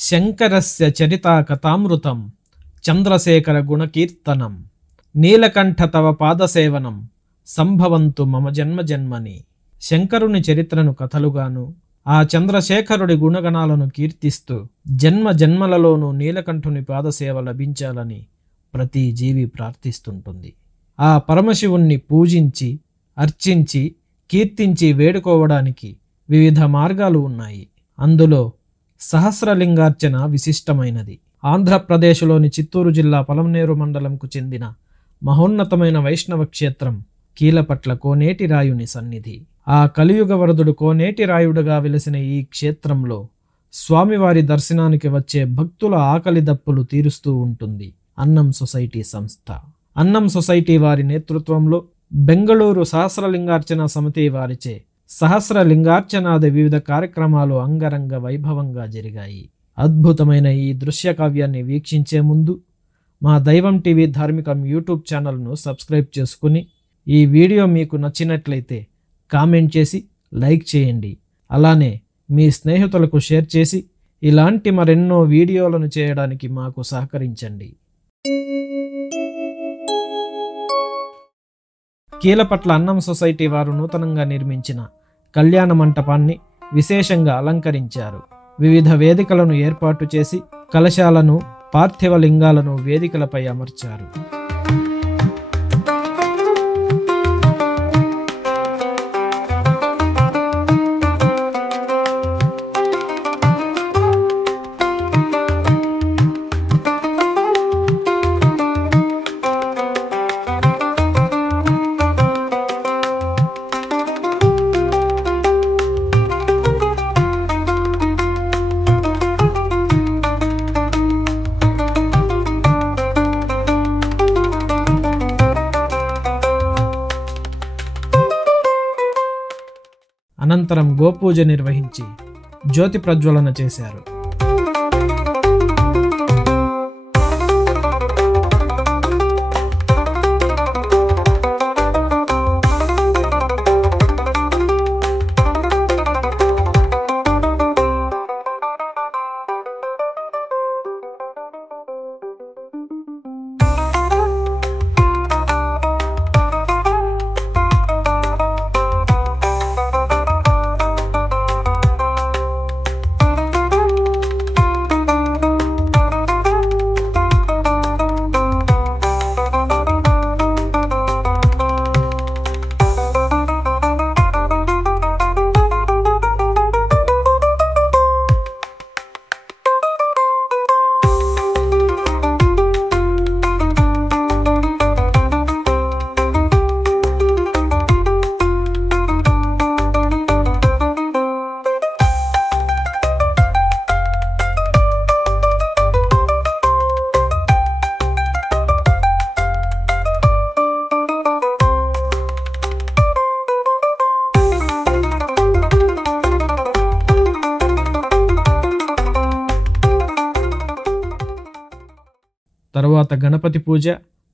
శంకరస్య చరితా కథామృతం చంద్రశేఖర గుణకీర్తనం నీలకంఠ తవ పాదసేవనం సంభవంతు మమ జన్మ జన్మని. శంకరుని చరిత్రను కథలుగాను ఆ చంద్రశేఖరుడి గుణగణాలను కీర్తిస్తూ జన్మ జన్మలలోనూ నీలకంఠుని పాదసేవ లభించాలని ప్రతి జీవి ప్రార్థిస్తుంటుంది. ఆ పరమశివుణ్ణి పూజించి అర్చించి కీర్తించి వేడుకోవడానికి వివిధ మార్గాలు ఉన్నాయి. అందులో సహస్రలింగార్చన విశిష్టమైనది. ఆంధ్రప్రదేశ్లోని చిత్తూరు జిల్లా పలమనేరు మండలంకు చెందిన మహోన్నతమైన వైష్ణవ క్షేత్రం కీలపట్ల కోనేటి రాయుని సన్నిధి. ఆ కలియుగ వరదుడు కోనేటి రాయుడుగా వెలిసిన ఈ క్షేత్రంలో స్వామివారి దర్శనానికి వచ్చే భక్తుల ఆకలి దప్పులు తీరుస్తూ ఉంటుంది అన్నం సొసైటీ సంస్థ. అన్నం సొసైటీ వారి నేతృత్వంలో బెంగళూరు సహస్రలింగార్చన సమితి వారిచే సహస్రలింగార్చనాది వివిధ కార్యక్రమాలు అంగరంగ వైభవంగా జరిగాయి. అద్భుతమైన ఈ దృశ్య కావ్యాన్ని వీక్షించే ముందు మా దైవం టీవీ ధార్మికం యూట్యూబ్ ఛానల్ను సబ్స్క్రైబ్ చేసుకుని ఈ వీడియో మీకు నచ్చినట్లయితే కామెంట్ చేసి లైక్ చేయండి. అలానే మీ స్నేహితులకు షేర్ చేసి ఇలాంటి మరెన్నో వీడియోలను చేయడానికి మాకు సహకరించండి. కీలపట్ల అన్నం సొసైటీ వారు నూతనంగా నిర్మించిన కళ్యాణ మంటపాన్ని విశేషంగా అలంకరించారు. వివిధ వేదికలను ఏర్పాటు చేసి కలశాలను పార్థివ లింగాలను వేదికలపై అమర్చారు. అనంతరం గోపూజ నిర్వహించి జ్యోతి ప్రజ్వలన చేశారు. తరువాత గణపతి పూజ,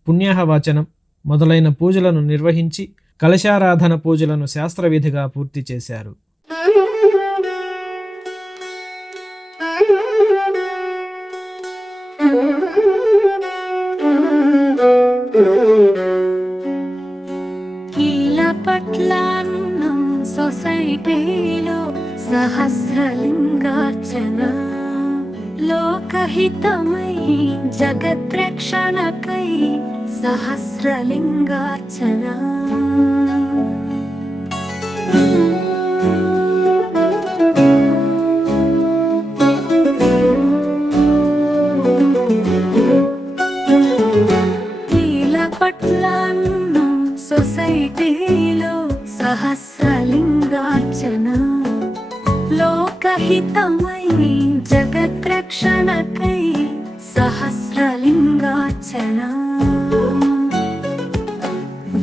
పుణ్యాహవాచనం మొదలైన పూజలను నిర్వహించి కలశారాధన పూజలను శాస్త్రవిధిగా పూర్తి చేశారు. కీలపట్ల అన్నం సొసైటీలో సహస్రలింగార్చన లోకహితమై జగద్రక్షణకై సహస్రలింగార్చన. కీలపట్ల అన్నం సొసైటీలో సహస్రలింగార్చన లోకహితమై జగద్రక్షణకై సహస్రలింగార్చన.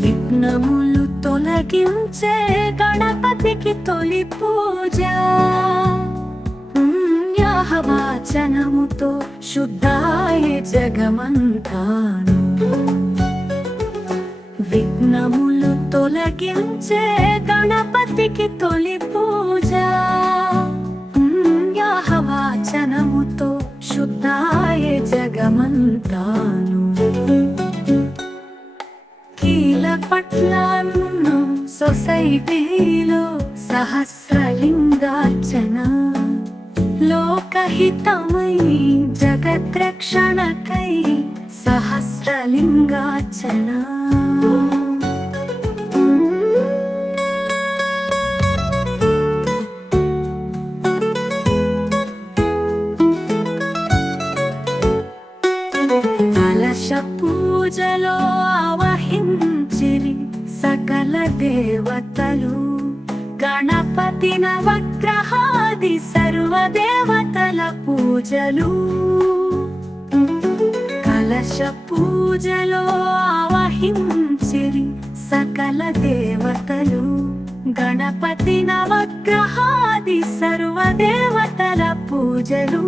విఘ్నములు తొలగించే గణపతికి తొలి పూజ, పుణ్యాహవాచనముతో శుద్ధాయ జగమంతాను. విఘ్నములు తొలగించే గణపతికి తొలి పూజ, పుణ్యాహవాచనముతో పరిశుద్ధాయ జగమంతాను కీలపట్లను సొసైటీలో సహస్రలింగార్చన లోకహితమై జగద్రక్షణకై సహస్రలింగార్చన కలశ పూజలో ఆవహించిరి సకల దేవతలు గణపతి నవగ్రహాది సర్వదేవతల పూజలు కలశ పూజలో ఆవహించిరి సకల దేవతలు గణపతి నవగ్రహాది సర్వదేవతల పూజలు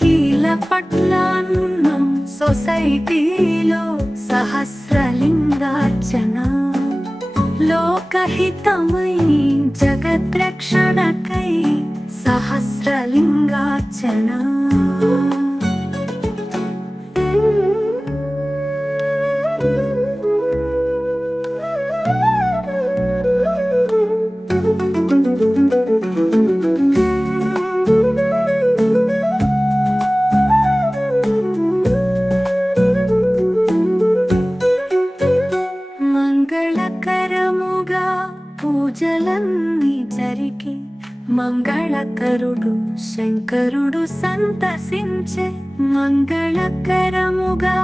కీలపట్లను సొసైటీలో సహస్రలింగార్చన లోకహితమై జగద్రక్షణకై సహస్రలింగార్చన మంగళకరముగా పూజలన్నీ జరిగి మంగళకరుడు శంకరుడు సంతసించే మంగళకరముగా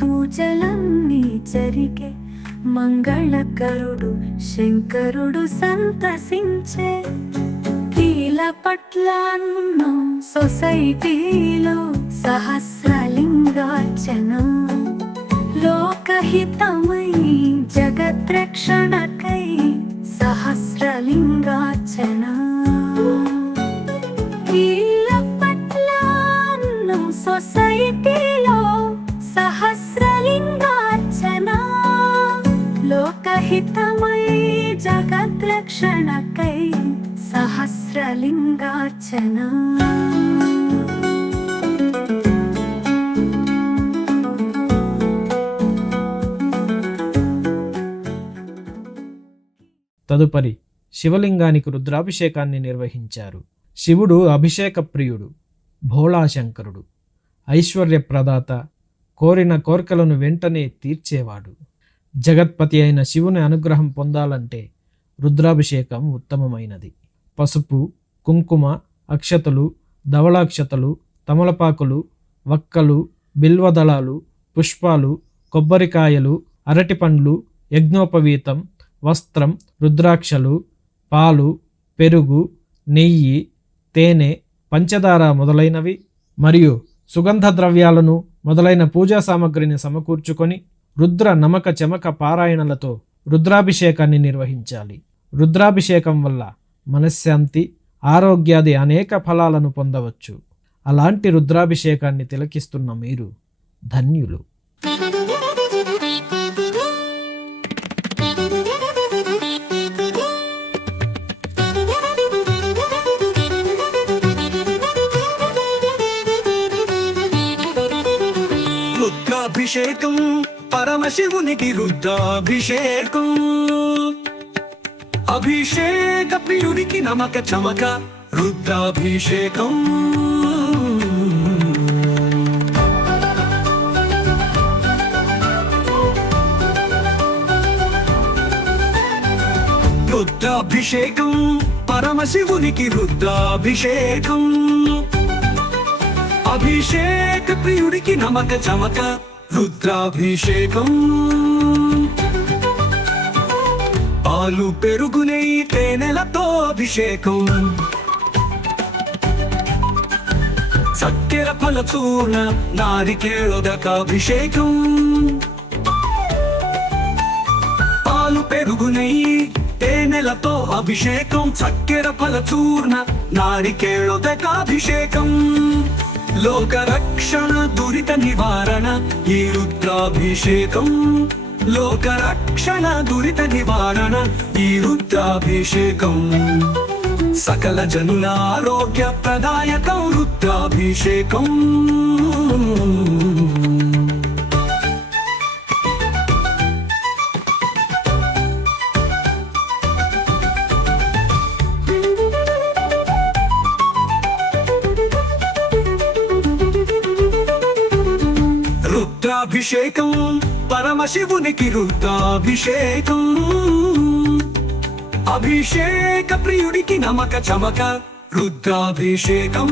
పూజలన్నీ జరిగే మంగళకరుడు శంకరుడు సంతసించే కీలపట్లను సొసైటీలో సహస్రలింగార్చన లోకహితమై జగద్రక్షణకై సహస్రలింగార్చన కీలపట్లను సొసైటీలో సహస్రలింగార్చన లోకహితమై జగద్రక్షణకై సహస్రలింగార్చన తదుపరి శివలింగానికి రుద్రాభిషేకాన్ని నిర్వహించారు. శివుడు అభిషేక ప్రియుడు, భోళాశంకరుడు, ఐశ్వర్యప్రదాత, కోరిన కోర్కెలను వెంటనే తీర్చేవాడు. జగత్పతి అయిన శివుని అనుగ్రహం పొందాలంటే రుద్రాభిషేకం ఉత్తమమైనది. పసుపు, కుంకుమ, అక్షతలు, ధవళాక్షతలు, తమలపాకులు, వక్కలు, బిల్వదళాలు, పుష్పాలు, కొబ్బరికాయలు, అరటిపండ్లు, యజ్ఞోపవీతం, వస్త్రం, రుద్రాక్షలు, పాలు, పెరుగు, నెయ్యి, తేనె, పంచదార మొదలైనవి మరియు సుగంధ ద్రవ్యాలను మొదలైన పూజా సామగ్రిని సమకూర్చుకొని రుద్ర నమక చమక పారాయణలతో రుద్రాభిషేకాన్ని నిర్వహించాలి. రుద్రాభిషేకం వల్ల మనశ్శాంతి, ఆరోగ్యాది అనేక ఫలాలను పొందవచ్చు. అలాంటి రుద్రాభిషేకాన్ని తిలకిస్తున్న మీరు ధన్యులు. రుద్రాభిషేకం పరమశివునికి రుద్రాభిషేకం అభిషేక ప్రియుడికి నమక చమక రుద్రాభిషేకం రుద్రాభిషేకం పరమశివునికి రుద్రాభిషేకం అభిషేక ప్రియుడికి నమక చమక రుద్రాభిషేకం పాలు పెరుగు నెయ్యి తేనెలతో అభిషేకం చక్కెర ఫలచూర్ణ నారికేళోదక అభిషేకం పాలు పెరుగు నెయ్యి తేనెలతో అభిషేకం చక్కెర ఫలచూర్ణ నారికేళోదక అభిషేకం లోక రక్షణ దురిత నివారణ ఈ రుద్రాభిషేకం లోక రక్షణ దురిత నివారణ ఈ రుద్రాభిషేకం సకల జనుల ఆరోగ్య ప్రదాయక రుద్రాభిషేకం రుద్రాభిషేకం పరమశివునికి రుద్రాభిషేకం అభిషేక ప్రియుడికి నమక చమక రుద్రాభిషేకం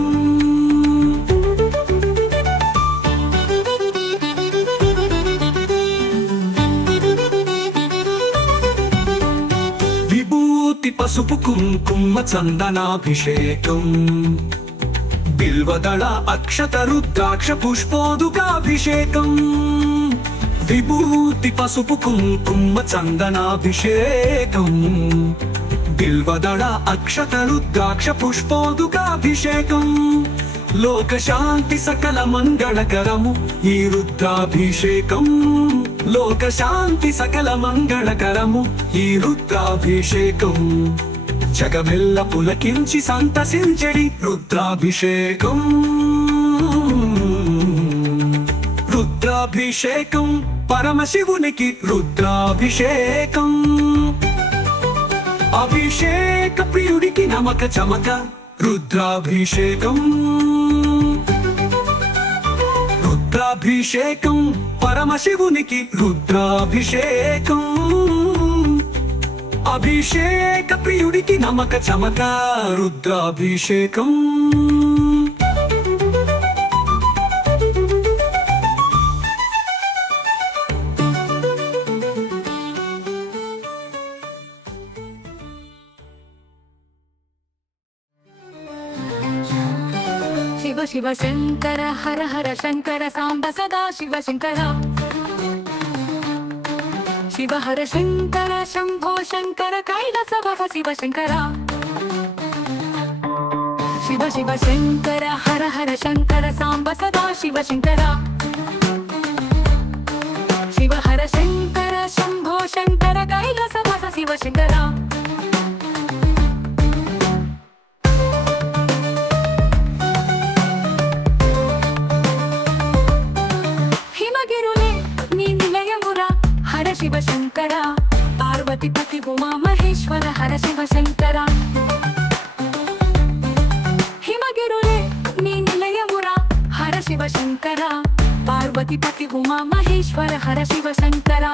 విభూతి పసుపు కుంకుమ చందనాభిషేకం బిల్వదళ అక్షత రుద్రాక్ష పుష్పోదుకాభిషేకం విభూతి పసుపు కుంకుమ చందనాభిషేకం బిల్వదళ అక్షత రుద్రాక్ష పుష్పోదుకాభిషేకం లోక శాంతి సకల మంగళకరము ఈ రుద్రాభిషేకం లోక శాంతి సకల మంగళకరము ఈ రుద్రాభిషేకం జగమెల్ల పులకించి సంతసించడి రుద్రాభిషేకం రుద్రాభిషేకం పరమశివునికి రుద్రాభిషేకం అభిషేక ప్రియుడికి నమక చమక రుద్రాభిషేకం రుద్రాభిషేకం పరమశివునికి రుద్రాభిషేకం అభిషేక ప్రియుడికి నమక చమక రుద్రాభిషేకం శివ శివ శంకర హర హర శంకర సాంబ సదా శివ శంకర శివ హర శంకర శంభో శంకర కైలాసవాస శివ శంకర శివ శివ శంకర హర హర శంకర సాంబ సదా శివ శంకర శివ హర శంకర శంభో శంకర కైలాసవాస శివ శంకర శివ శంకర పార్వతి పతి ఉమా మహేశ్వర హర శివ శంకర హిమగిరులే నీ నిలయమురా హర శివ శంకర పార్వతి పతి ఉమా మహేశ్వర హర శివ శంకర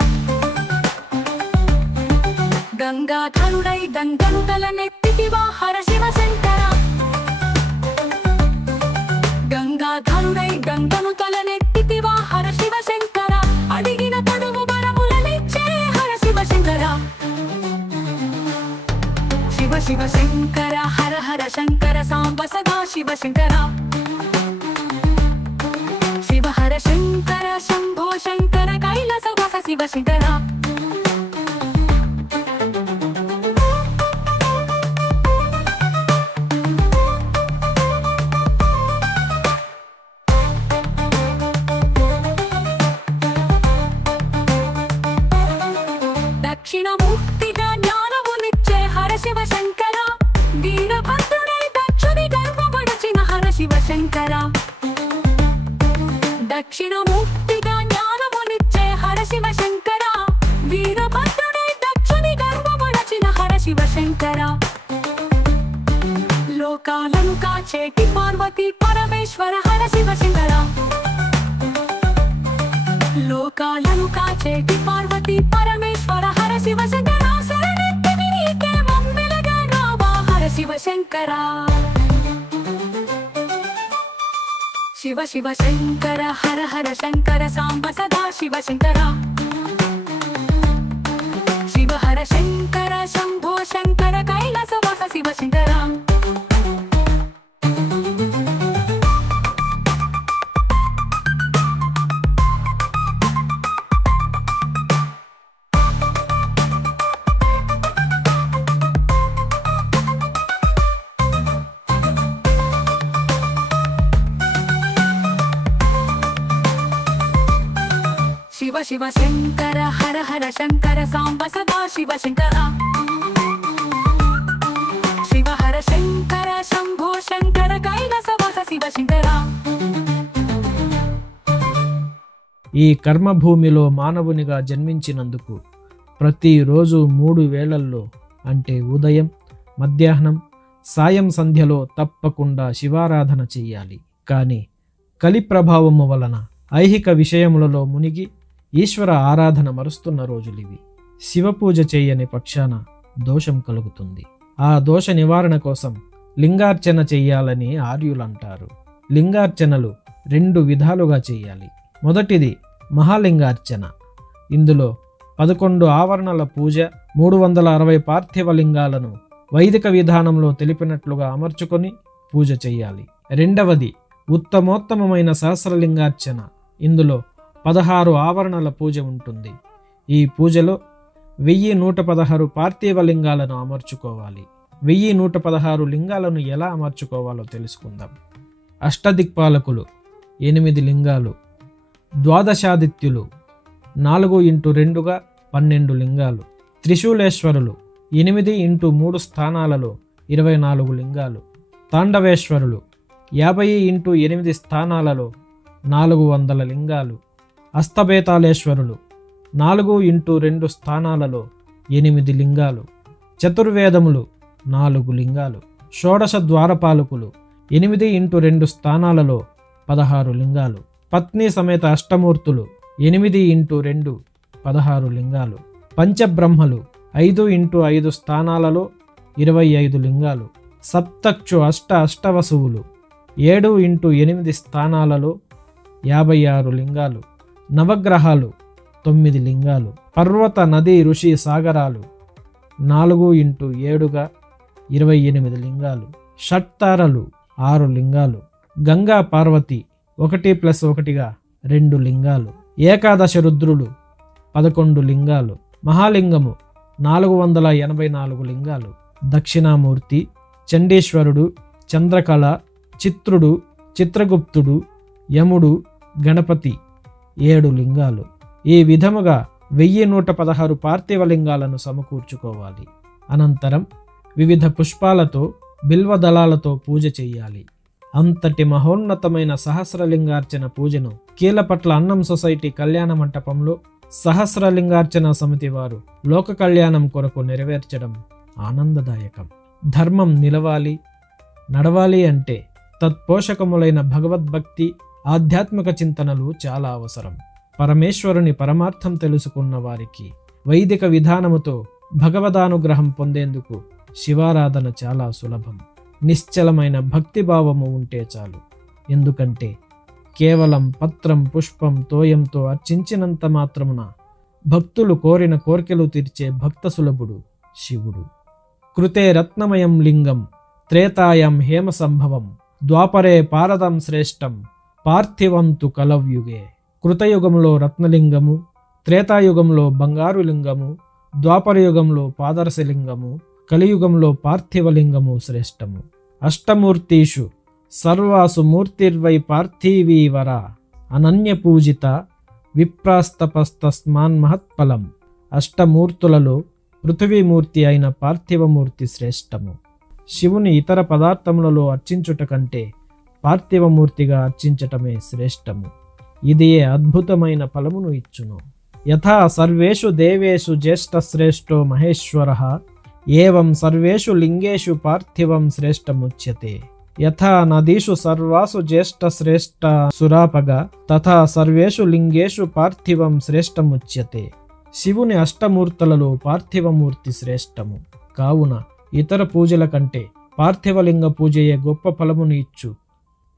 గంగాధరుడై గంగను తలనెత్తితివా హర శివ శంకర గంగాధరుడై గంగను తలనెత్తితివా హర శివ శంకర అడిగిన తనువు శివ శివ శంకర హర హర శంకర సాంబ సదా శివ శంకర శివ హర శంకర శంభో శంకర కైలాసవాస శివ శంకర దక్షిణమూర్తిగా జ్ఞానమునిచ్చే హర శివ శంకర వీరభద్రుడై దక్షుని గర్వపడచిన హర శివ శంకర దక్షిణమూర్తిగా జ్ఞానమునిచ్చే హర శివ శంకర వీరభద్రుడై దక్షుని గర్వపడచిన హర శివ శంకర లోకాలను కాచేటి పార్వతి పరమేశ్వర హర శివ శంకర లోకాలను కాచేటి పార్వతి పరమేశ్వర హర శివ శంకర శరణెత్తివి నీకే మమ్మెలగా రావా హర శివ శంకర శివ శివ శంకర హర హర శంకర సాంబ సదా శివ శంకర శివ హర శంకర శంభో శంకర కైలాసవాస శివ శంకర శివ శివ శంకర హర హర శంకర సాంబ సదా శివ శంకర శివ హర శంకర శంభో శంకర కైలాసవాస శివ శంకర ఈ కర్మభూమిలో మానవునిగా జన్మించినందుకు ప్రతిరోజు 3 వేళల్లో అంటే ఉదయం, మధ్యాహ్నం, సాయం సంధ్యలో తప్పకుండా శివారాధన చెయ్యాలి. కానీ కలి ప్రభావము వలన ఐహిక విషయములలో మునిగి ఈశ్వర ఆరాధన మరుస్తున్న రోజులివి. శివపూజ చేయని పక్షాన దోషం కలుగుతుంది. ఆ దోష నివారణ కోసం లింగార్చన చెయ్యాలని ఆర్యులంటారు. లింగార్చనలు 2 విధాలుగా చెయ్యాలి. మొదటిది మహాలింగార్చన. ఇందులో 11 ఆవరణల పూజ, 360 పార్థివ లింగాలను వైదిక విధానంలో తెలిపినట్లుగా అమర్చుకొని పూజ చెయ్యాలి. రెండవది ఉత్తమోత్తమైన సహస్రలింగార్చన. ఇందులో 16 ఆవరణల పూజ ఉంటుంది. ఈ పూజలో 1116 పార్థివ లింగాలను అమర్చుకోవాలి. 1116 లింగాలను ఎలా అమర్చుకోవాలో తెలుసుకుందాం. అష్టదిక్పాలకులు 8 లింగాలు, ద్వాదశాదిత్యులు 4x2గా 12 లింగాలు, త్రిశూలేశ్వరులు 8x3 స్థానాలలో 24 లింగాలు, తాండవేశ్వరులు 50x8 స్థానాలలో 400 లింగాలు, అస్తబేతాళేశ్వరులు 4x2 స్థానాలలో 8 లింగాలు, చతుర్వేదములు 4 లింగాలు, షోడశ ద్వారపాలకులు 8x2 స్థానాలలో 16 లింగాలు, పత్ని సమేత అష్టమూర్తులు 8x2 16 లింగాలు, పంచబ్రహ్మలు 5x5 స్థానాలలో 25 లింగాలు, సప్తక్షు అష్టవసువులు 7x8 స్థానాలలో 56 లింగాలు, నవగ్రహాలు 9 లింగాలు, పర్వత నది ఋషి సాగరాలు 4x7గా 28 లింగాలు, షట్తారలు 6 లింగాలు, గంగా పార్వతి 1+1గా 2 లింగాలు, ఏకాదశ రుద్రులు 11 లింగాలు, మహాలింగము 484 లింగాలు, దక్షిణామూర్తి, చండీశ్వరుడు, చంద్రకళ, చిత్రుడు, చిత్రగుప్తుడు, యముడు, గణపతి 7 లింగాలు. ఈ విధముగా 1116 పార్థివ లింగాలను సమకూర్చుకోవాలి. అనంతరం వివిధ పుష్పాలతో, బిల్వదళాలతో పూజ చెయ్యాలి. అంతటి మహోన్నతమైన సహస్రలింగార్చన పూజను కీలపట్ల అన్నం సొసైటీ కళ్యాణ మంటపంలో సహస్రలింగార్చన సమితి వారు లోక కళ్యాణం కొరకు నెరవేర్చడం ఆనందదాయకం. ధర్మం నిలవాలి, నడవాలి అంటే తత్పోషకములైన భగవద్భక్తి, ఆధ్యాత్మిక చింతనలు చాలా అవసరం. పరమేశ్వరుని పరమార్థం తెలుసుకున్న వారికి వైదిక విధానముతో భగవదానుగ్రహం పొందేందుకు శివారాధన చాలా సులభం. నిశ్చలమైన భక్తిభావము ఉంటే చాలు. ఎందుకంటే కేవలం పత్రం, పుష్పం, తోయంతో అర్చించినంత మాత్రమున భక్తులు కోరిన కోర్కెలు తీర్చే భక్త సులభుడు శివుడు. కృతే రత్నమయం లింగం, త్రేతాయం హేమ సంభవం, ద్వాపరే పారదం శ్రేష్టం, పార్థివంతు కలవ్యుగే. కృతయుగంలో రత్నలింగము, త్రేతాయుగంలో బంగారు లింగము, ద్వాపరయుగంలో పాదరసలింగము, కలియుగంలో పార్థివలింగము శ్రేష్టము. అష్టమూర్తిషు సర్వాసు మూర్తిర్వై పార్థివీవర, అనన్య పూజిత విప్రాస్తపస్తస్మాన్ మహత్ఫలం. అష్టమూర్తులలో పృథివీమూర్తి అయిన పార్థివమూర్తి శ్రేష్టము. శివుని ఇతర పదార్థములలో అర్చించుట కంటే పార్థివమూర్తిగా అర్చించటమే శ్రేష్టము. ఇదియే అద్భుతమైన ఫలమును ఇచ్చును. యథా సర్వేషు దేవేషు జ్యేష్ఠశ్రేష్టో మహేశ్వరః, ఏవం సర్వేషు లింగేషు పార్థివం శ్రేష్టముచ్యతే. యథా నదీషు సర్వాసు జ్యేష్ఠశ్రేష్ట సురాపగా, తథా సర్వేషు లింగేషు పార్థివం శ్రేష్టముచ్యతే. శివుని అష్టమూర్తులలో పార్థివమూర్తి శ్రేష్టము. కావున ఇతర పూజల కంటే పార్థివలింగ పూజయే గొప్ప ఫలమును ఇచ్చు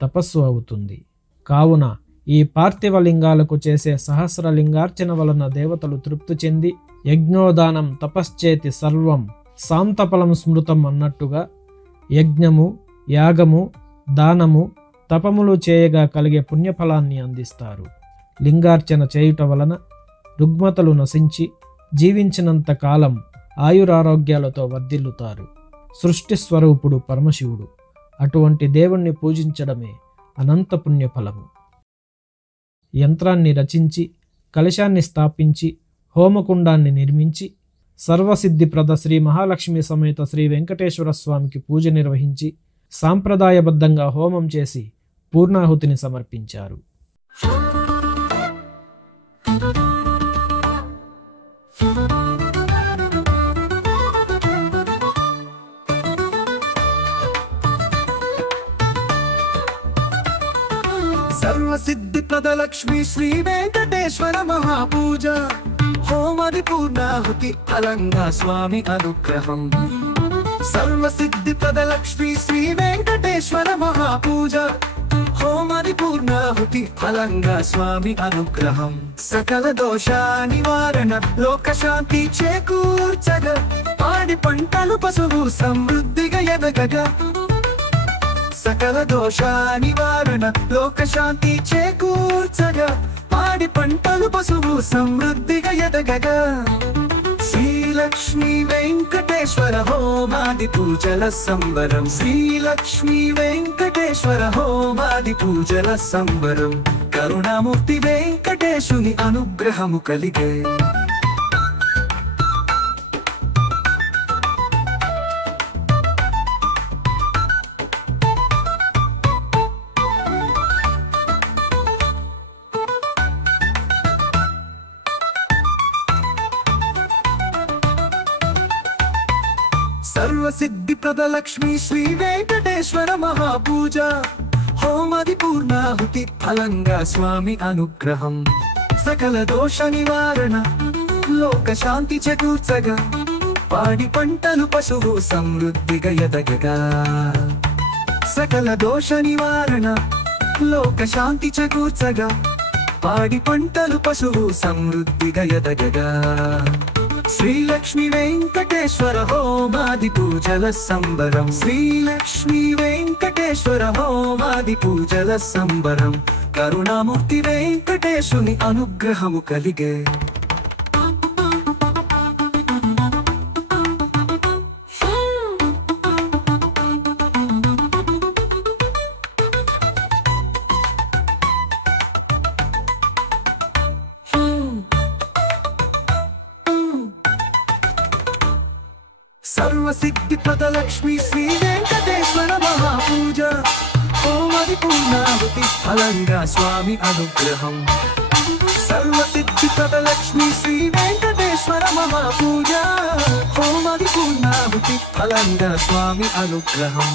తపస్సు అవుతుంది. కావున ఈ పార్థివలింగాలకు చేసే సహస్రలింగార్చన వలన దేవతలు తృప్తి చెంది యజ్ఞోదానం తపశ్చేతి సర్వం శాంతఫలం స్మృతం అన్నట్టుగా యజ్ఞము, యాగము, దానము, తపములు చేయగా కలిగే పుణ్యఫలాన్ని అందిస్తారు. లింగార్చన చేయుట వలన రుగ్మతలు నశించి జీవించినంత కాలం ఆయురారోగ్యాలతో వర్ధిల్లుతారు. సృష్టి స్వరూపుడు పరమశివుడు. అటువంటి దేవుణ్ణి పూజించడమే అనంత పుణ్యఫలము. యంత్రాన్ని రచించి, కలశాన్ని స్థాపించి, హోమకుండాన్ని నిర్మించి, సర్వసిద్ధిప్రద శ్రీ మహాలక్ష్మి సమేత శ్రీ వెంకటేశ్వర స్వామికి పూజ నిర్వహించి, సాంప్రదాయబద్ధంగా హోమం చేసి పూర్ణాహుతిని సమర్పించారు. సర్వసిద్ధి ప్రదలక్ష్మి శ్రీ వెంకటేశ్వర మహాపూజ హోమది పూర్ణాహుతి ఫలంగా స్వామి అనుగ్రహం. సర్వసిద్ధి ప్రదలక్ష్మి శ్రీ వెంకటేశ్వర మహాపూజ హోమది పూర్ణాహుతి ఫలంగా స్వామి అనుగ్రహం. సకల దోష నివారణ లోకశాంతి చేకూర్చగా పాడి పంటలు పశువు సమృద్ధిగా ఎదగగా. సకల దోష నివారణ లోకశాంతి చేకూర్చగా పాడి పంటలు పశువు సమృద్ధిగా ఎదగగా. శ్రీలక్ష్మీ వెంకటేశ్వర హోమాది పూజల సంబరం. శ్రీలక్ష్మీ వెంకటేశ్వర హోమాది పూజల సంబరం. కరుణామూర్తి వెంకటేశుని అనుగ్రహము కలిగే. సర్వసిద్ధి ప్రదలక్ష్మి శ్రీ వెంకటేశ్వర మహాపూజ హోమది పూర్ణాహుతి ఫలంగా స్వామి అనుగ్రహం. సకల దోష నివారణ లోకశాంతి చేకూర్చగా పాడి పంటలు పశువు సమృద్ధిగా ఎదగగా. సకల దోష నివారణ లోకశాంతి చేకూర్చగా పాడి పంటలు పశువు సమృద్ధిగా ఎదగగా. శ్రీలక్ష్మీ వెంకటేశ్వర హోమాది పూజల సంబరం. శ్రీలక్ష్మీ వెంకటేశ్వర హోమాది పూజల సంబరం. కరుణామూర్తి వెంకటేశుని అనుగ్రహము కలిగే. సర్వసిద్ధి ప్రదలక్ష్మి శ్రీ వెంకటేశ్వర మహాపూజ హోమది పూర్ణాహుతి ఫలంగా స్వామి అనుగ్రహం. సర్వసిద్ధి ప్రదలక్ష్మి శ్రీ వెంకటేశ్వర మహాపూజ హోమది పూర్ణాహుతి ఫలంగా స్వామి అనుగ్రహం.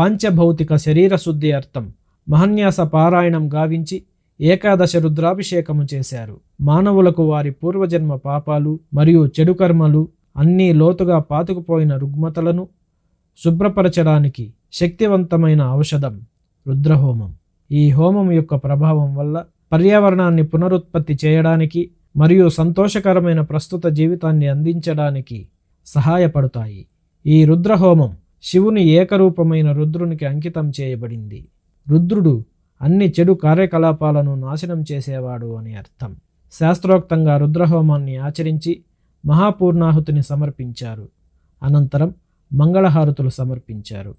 పాంచభౌతిక శరీర శుద్ధి అర్థం మహన్యాస పారాయణం గావించి ఏకాదశ రుద్రాభిషేకము చేశారు. మానవులకు వారి పూర్వజన్మ పాపాలు మరియు చెడు కర్మలు అన్నీ లోతుగా పాతుకుపోయిన రుగ్మతలను శుభ్రపరచడానికి శక్తివంతమైన ఔషధం రుద్రహోమం. ఈ హోమం యొక్క ప్రభావం వల్ల పర్యావరణాన్ని పునరుత్పత్తి చేయడానికి మరియు సంతోషకరమైన ప్రస్తుత జీవితాన్ని అందించడానికి సహాయపడతాయి. ఈ రుద్రహోమం శివుని ఏకరూపమైన రుద్రునికి అంకితం చేయబడింది. రుద్రుడు అన్ని చెడు కార్యకలాపాలను నాశనం చేసేవాడు అని అర్థం. శాస్త్రోక్తంగా రుద్రహోమాన్ని ఆచరించి మహాపూర్ణాహుతిని సమర్పించారు. అనంతరం మంగళహారతులు సమర్పించారు.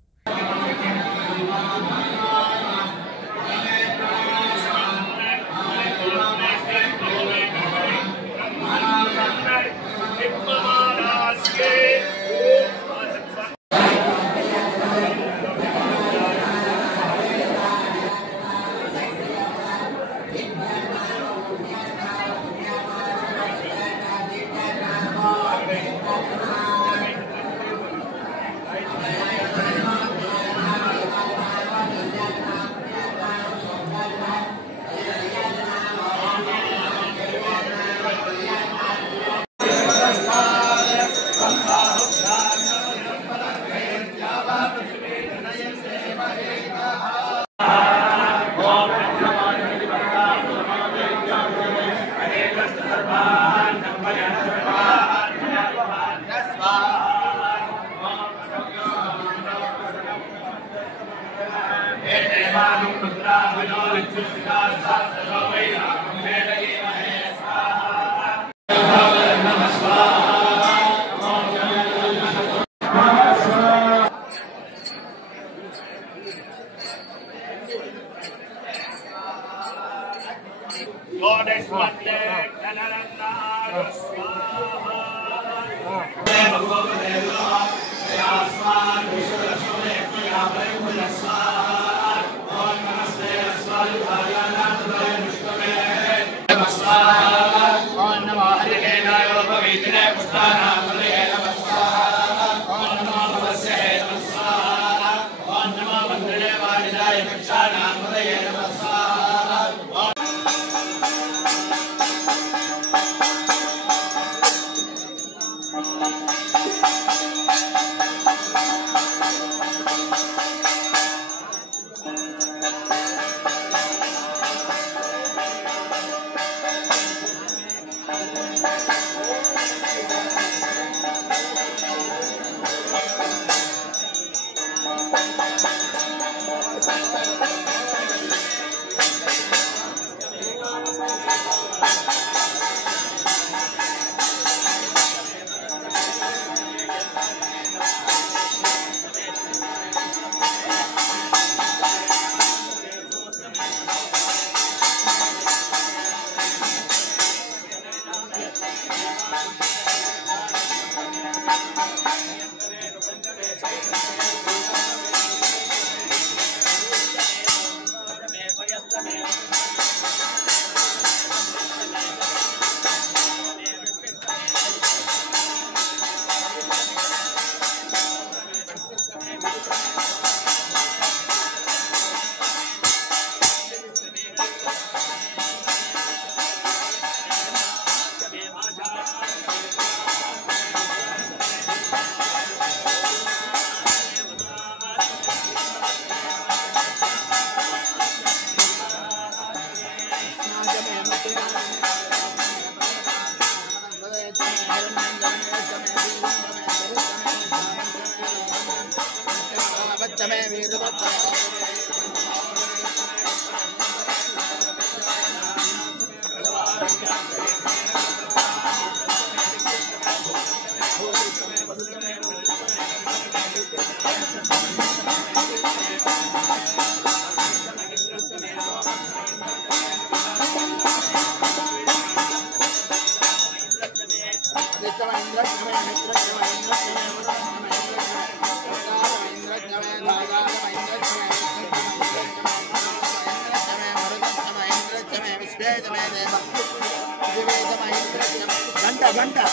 घंटा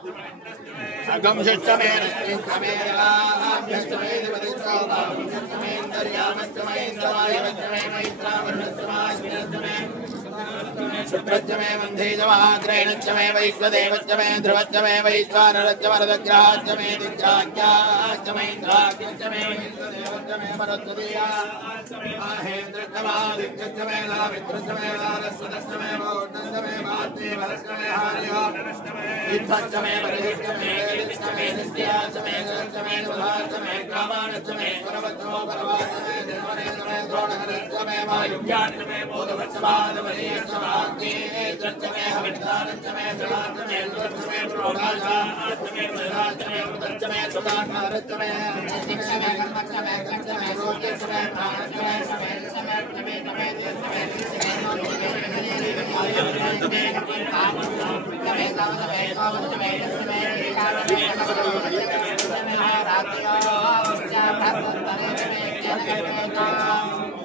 अगम षष्टमे नष्टमे देवाभ्यष्टमे देवदिष्टमे दर्यामष्टमे इंद्रवाय वज्रमे मैत्रावर्णष्टमे शुक्रज्जमे वन्धेजवाग्रैणज्जमे वैश्वदेवज्जमे ध्रुवज्जमे वैश्वानरज्जमरदग्रहाज्जमे दिग्राज्याज्जमे इंद्राज्जमे वैश्वदेवज्जमे मरुद्दीयाज्जमे महेन्द्रज्जमादिग्गज्जमे लामित्रज्जमे लारस्वदज्जमे वौर्णज्जमे मात्रे वरज्जमे हार्या विद्वज्जमे परिहिष्टमे वेदिष्टमे नित्याज्जमे गज्जमे दुधाज्जमे ग्रामाणज्जमे परवज्जमो परवाज्जमे निर्मणेज्जमे द्रोणगरज्जमे वायुव्याज्जमे बोधवत्सवादवने जमे द्रज्जमे हविष्ठानज्जमे जलाज्जमे द्रज्जमे प्रोढाज्जमे प्रजाज्जमे उदज्जमे सुदाकारज्जमे अंजज्जमे कर्मज्जमे गज्जमे रोज्जमे प्राणज्जमे समेज्जमे जमे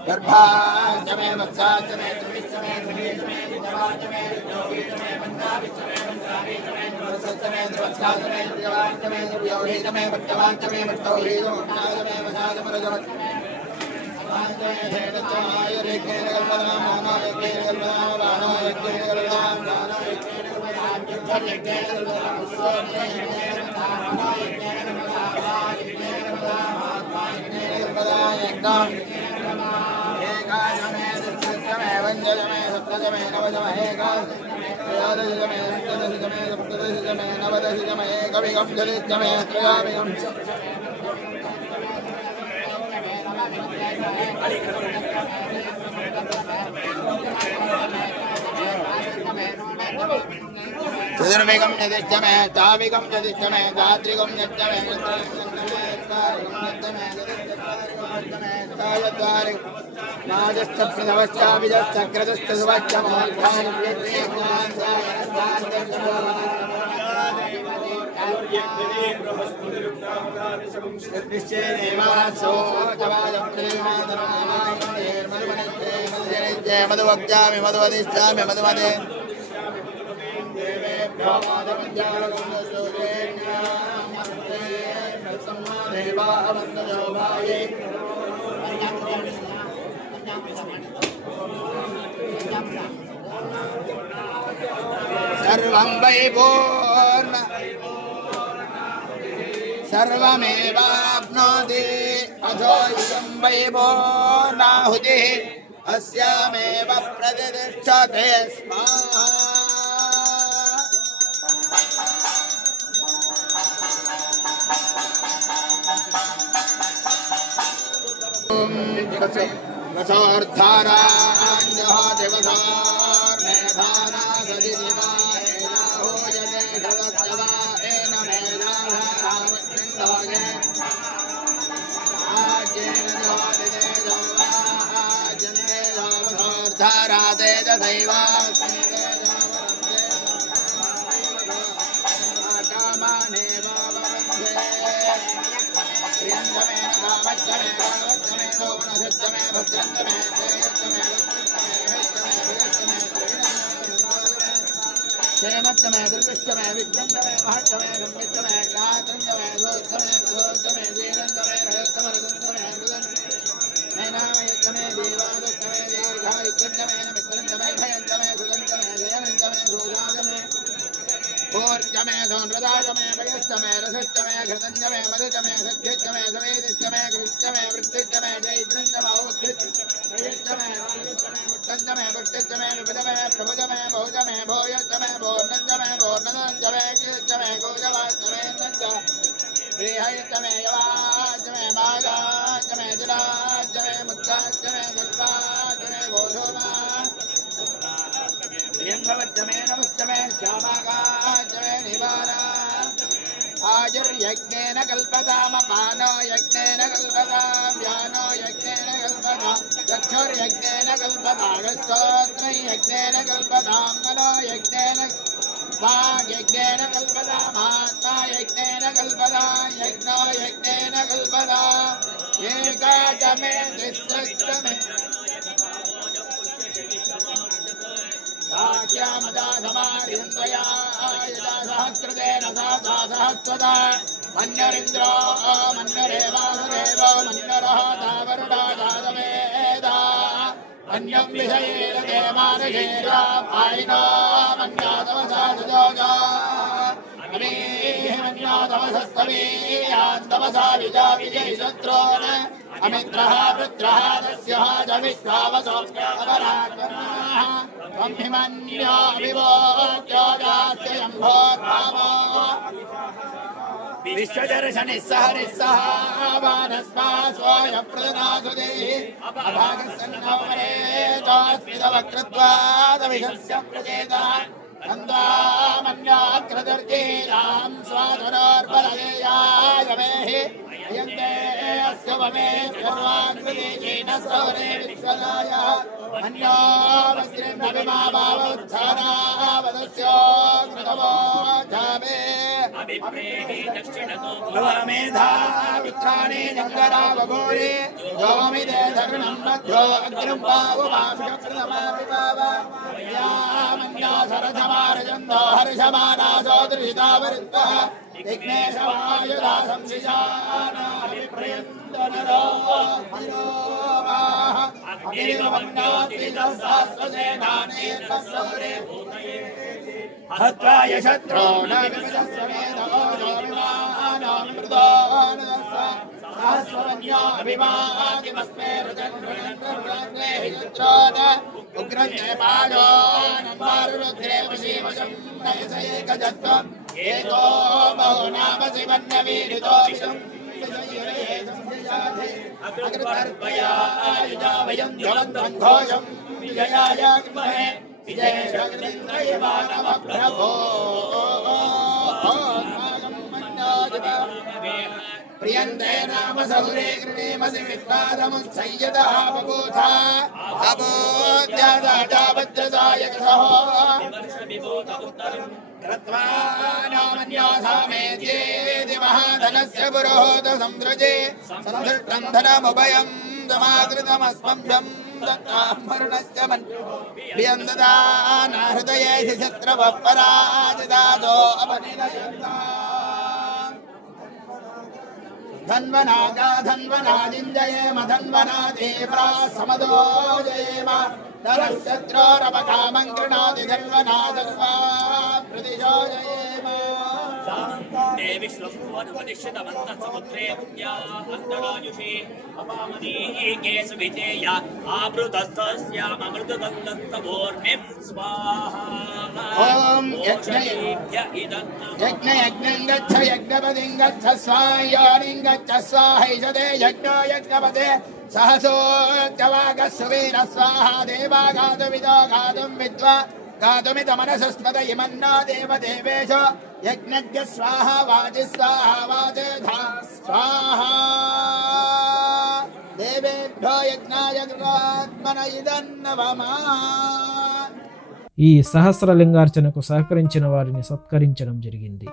गर्भाज्जमे वत्साज्जमे त्रिविज्जमे त्रिवेज्जमे जवाज्जमे योगीज्जमे पंचाविज्जमे पंचावीज्जमे द्विवत्सज्जमे द्विवत्साज्जमे द्विजवाज्जमे द्वियोहीज्जमे भट्टवाज्जमे भट्टौहीज्जमे वशाजमरजवज्जमे अवाज्जमे धेनुज्जमाय रेखेन कल्पदां मानोयज्ञेन कल्पदां वानोयज्ञेन कल्पदां वानोयज्ञेन कल्पदां यज्ञेन कल्पदां पुष्पोज्ञेन कल्पदां वानोयज्ञेन कल्पदां वायज्ञेन कल्पदां आत्मायज्ञेन कल्पदां यज्ञां एकादशमे दशमे वञ्जमे सप्तदशमे नवदशमे एकादशमे त्रयोदशमे पञ्चदशमे सप्तदशमे नवदशमे एकविंशतिदशमे त्रयोविंशतिदशमे चतुर्विगम यदिष्टमे ताविगम यदिष्टमे धात्रिगम यज्जमे नाजश्चप्रथमश्चाभिजश्चक्रतश्च सुवच्चमोत्थान मधुवक्ष्यामि मधुवदिष्यामि मधुमदे सर्वं वै पूर्ण सर्वमेवाप्नोति अथो इदं वै पूर्णाहुतिः अस्यामेव प्रतिष्ठते स्वाहा वसोर्धारान्यः दिवसोर्मेधाना सदि दिवायेन भोजते षडच्चवायेन मेधाधावत्मिन्दोगे आज्येन जोदिते जोवाहाजन्ते जोवसोर्धारा तेजसैवास्मे कामानेव ववन्ते प्रियन्तमेन कामच्चमे कामच्चमे सोमनसच्चमे भद्रन्तमे तेजच्चमे क्षेमच्चमे दुर्विष्टमे विष्टन्तमे महच्चमे गम्यच्चमे क्रातन्तमे सोत्तमे सोत्तमे दीरन्तमे रहस्तमे रदन्तमे मृदन्तमे नैनामयच्चमे देवादत्तमे दीर्घायुक्तन्तमे मित्रन्तमे भयन्तमे सुगन्तमे जयनन्तमे सोजातमे पूर्जमे सोनृदाजमे भयस्तमे रसच्चमे घृतञ्जमे मधुचमे सख्यच्चमे सवेदिच्चमे कृष्चमे वृत्तिच्चमे जैत्रञ्चमे औत्थिच्चमे मुट्टञ्जमे मुट्टिच्चमे विपदमे प्रभुजमे भोजमे भोयच्चमे भोर्णञ्जमे भोर्णदञ्जमे कीर्चमे गोजवाच्चमे नञ्च प्रियच्चमे यवाच्चमे मागाच्चमे दुराच्चमे मुक्ताच्चमे कल्पाच्चमे बोधोमा प्रियङ्गवच्चमे नमश्चमे श्यामागाच्चमे निवारा आजुर्यज्ञेन कल्पतामपानो यज्ञेन कल्पतां व्यानो यज्ञेन कल्पतां चक्षुर्यज्ञेन कल्पतागस्तोत्रै यज्ञेन कल्पतां मनो यज्ञेन वाग्यज्ञेन कल्पतामात्मा यज्ञेन कल्पतां यज्ञो यज्ञेन कल्पताम् एकादशमे तिस्रष्टमे साख्यामदा समार्यन्त्वया यदा कृतेन सा सहस्वदा मन्यरिन्द्रो मन्यरेवासुदेवो मन्यरः तावरुडा जातवेदा मन्यं विषयेन देवानशेरा पायिनो मन्यातमसा सुजोजा अमीः मन्यातमसस्तमीयान्तमसा विजा विजयशत्रोन अमित्रः पुत्रः तस्यः च विश्वावसोऽपरात्मनः त्वं हिमन्यो विवोक्यो दास्यम्भोत्तामो विश्वदर्शनिः सह निस्सह वानस्मा स्वयप्रदनासुदेः अभागस्सन्नो मरेतोऽस्मिदवकृत्वादविषस्य प्रचेतः नन्दामन्याकृतर्जीरां स्वाधरोर्बलदेयाय मेः यन्ते अस्य वमे सर्वाकृतिजेन सवरे विश्वदाय अन्यो वस्त्रेण विमाभावोत्थानावदस्यो कृतवो जामे मेधा वित्राणि जङ्गरावघोरे योमिदे धर्णं मध्यो अग्निं पावमाभिषकृतमापिपाव यामन्या सरथमारजन्दो हर्षमानासो दृशितावरुत्वः विघ्नेशवायुधा संशिशानाभिप्रयन्दनरो मनोवाः अग्निवन्नात्रिदशास्वसेनाने तस्सौरे भूतये हत्वा यशत्रो न विमजस्वमेधो योऽभिमानामृतोऽनदस्सा सहस्रवन्यो अभिमानिमस्मे रुजन्वृणन्वृणन्वे हिजत्रो न उग्रन्ते पाजो नन्वारुरुद्रे वशीवशं नयसैकजत्वम् एको बहु नाम शिवन्नवीरितो विषम् विजयरे संजयाधे अकृतर्पया युजा वयं ध्ववन्तं घोषं विजयाय कृमहे विजयशक्तिन्द्रयमानमप्रभो प्रियन्ते नाम सौरे गृणीमसि विद्वादमुत्सय्यतः बभूथा अबोध्यादाजावज्रसायकसहो कृत्वा नामन्योऽसामेत्येति महाधनस्य पुरोहोत संसृजे संसृष्टं धनमुभयं समाकृतमस्मभ्यं दत्तामरुणस्य प्रियन्ददाना हृदयेषु शत्रवः पराजितासो अपनिलयन्ता धन्वनागा धन्वनादिञ्जयेम धन्वनादेव्रा समदो जयेम नरशत्रोरपकामं गृणाति धन्वनादस्वा प्रतिशो जयेम देवी श्लोकवनुपदिश्यतवन्तः समुद्रे पुण्या अन्तरायुषे अपामनीके सुविजेया आमृतस्तस्यामृतदत्तभोर्मिं स्वाहा ॐ यज्ञं गच्छ यज्ञपतिं गच्छ स्वायोनिं गच्छ स्वाहैषदे यज्ञो यज्ञपते सहसोऽत्यवागः सुवीरः स्वाहा देवा गातुमिदो गातुं विद्वा गातुमिदमनसस्पत इमन्नो देवदेवेश यज्ञज्ञ स्वाहा वाचि स्वाहा वाचेधा स्वाहा देवेभ्यो यज्ञाय कृतात्मन इदन्नवमा ఈ సహస్రలింగార్చనకు సహకరించిన వారిని సత్కరించడం జరిగింది.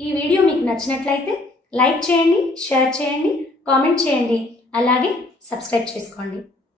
ఈ వీడియో మీకు నచ్చినట్లయితే లైక్ చేయండి, షేర్ చేయండి, కామెంట్ చేయండి. అలాగే సబ్స్క్రైబ్ చేసుకోండి.